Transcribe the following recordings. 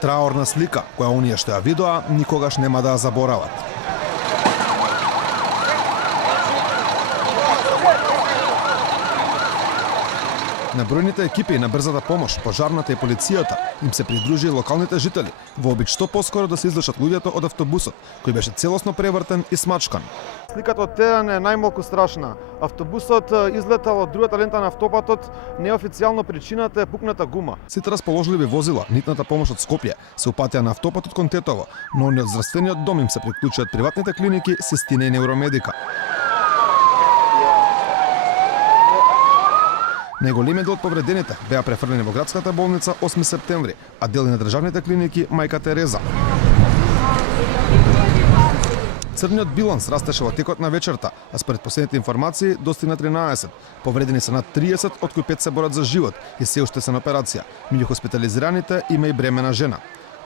Траорна слика, која оние што ја видоа, никогаш нема да ја заборават. На бројните екипи на брзата помош, пожарната и полицијата им се придружи и локалните жители, во обид што поскоро да се излечат луѓето од автобусот, кој беше целосно превртен и смачкан. Сликата од терен е најмалку страшна. Автобусот излетал од другата лента на автопатот, неофицијално причината е пукната гума. Сите расположливи возила, нитната помош од Скопје, се упатија на автопатот кон Тетово, но од здравствениот дом им се приклучи од приватните клиники Систина и Невромедика. Најголемиот дел од повредените беа префрлени во градската болница 8 септември, а дели на државните клиники Мајка Тереза. Црниот биланс растеше во текот на вечерта, а според последните информации достигна 13. Повредени се над 30, од кои 5 се борат за живот и се уште се на операција. Меѓу хоспитализираните има и бремена жена.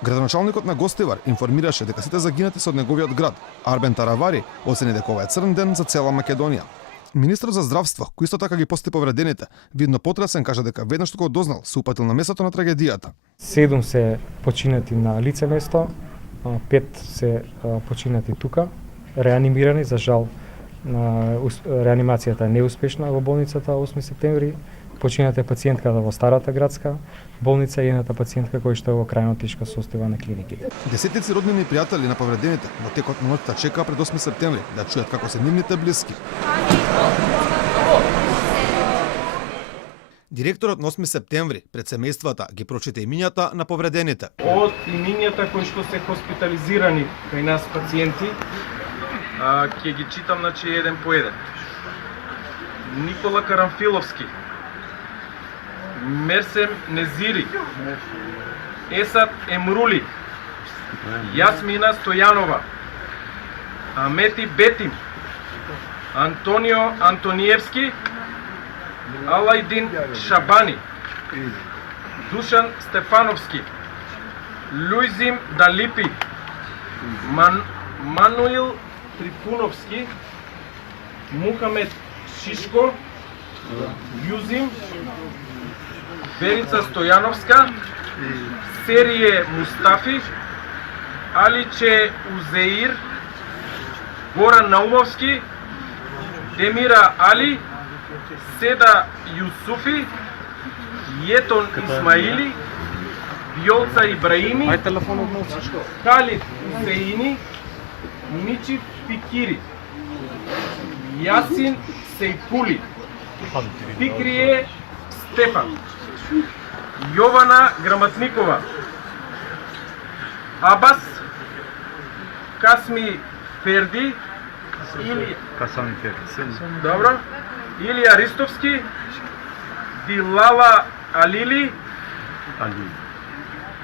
Градоначалникот на Гостивар информираше дека сите загинати се од неговиот град. Арбен Таравари оцени дека ова е црн ден за цела Македонија. Министрот за здравство, кој исто така ги посети повредените, видно потресен, кажа дека веднаш кога дознал се упатил на местото на трагедијата. 7 се починати на лице место, 5 се починати тука, реанимирани, за жал реанимацијата е неуспешна во болницата 8 септември. Почината е пациентката во старата градска болница и едната пациентка која што е во крајно тешка состојба на клиниките. Десетици роднини и пријатели на повредените во текот на ноќта чекаа пред 8 септември да чујат како се нивните блиски. Директорот на 8 септември пред семејствата ги прочита имињата на повредените. Од имињата кои што се хоспитализирани кај нас пациенти, ќе ги читам еден по еден. Никола Карамфиловски, Мерсем Незири, Есат Емрули, Јасмина Стојанова, Амети Бетим, Антонио Антониевски, Алајдин Шабани, Душан Стефановски, Луизим Далипи, Мануил Трифуновски, Мухамед Шишко, Јузим, Верица Стојановска, Серие Мустафи, Аличе Узеир, Горан Наумовски, Демира Али, Седа Јусуфи, Јетон Исмаили, Јолца Ибраими, Халид Узеини, Мичи Фикири, Јасин Сејпули, Фикрие Стефан, Јована Граматникова, Абас Касми Ферди, Добро, Илија Ристовски, Дилала Алили,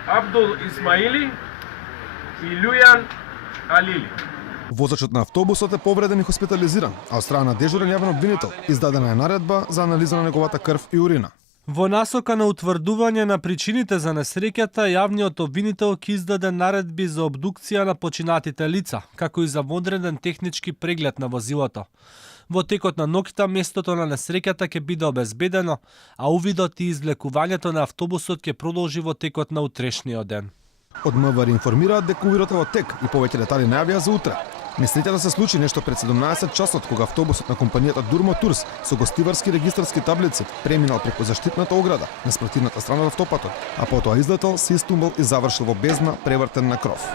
Абдул Исмаили и Лујан Алили. Возачот на автобусот е повреден и хоспитализиран, а од страна на дежурен јавен обвинител издадена е наредба за анализа на неговата крв и урина. Во насока на утврдување на причините за несреќата, јавниот обвинител ќе издаде наредби за обдукција на починатите лица, како и за водреден технички преглед на возилото. Во текот на ноќта местото на несреќата ќе биде обезбедено, а увидот и извлекувањето на автобусот ќе продолжи во текот на утрешниот ден. Од МВР информираат дека увидот е во тек и повеќе детали најавија за утре. Несреќата се случи нешто пред 17 часот, кога автобусот на компанијата Дурмо Турс со гостиварски регистарски таблици преминал преку заштитната ограда на спротивната страна од автопатот, а потоа излетал, се истумбал и завршил во бездна, превртен на кров.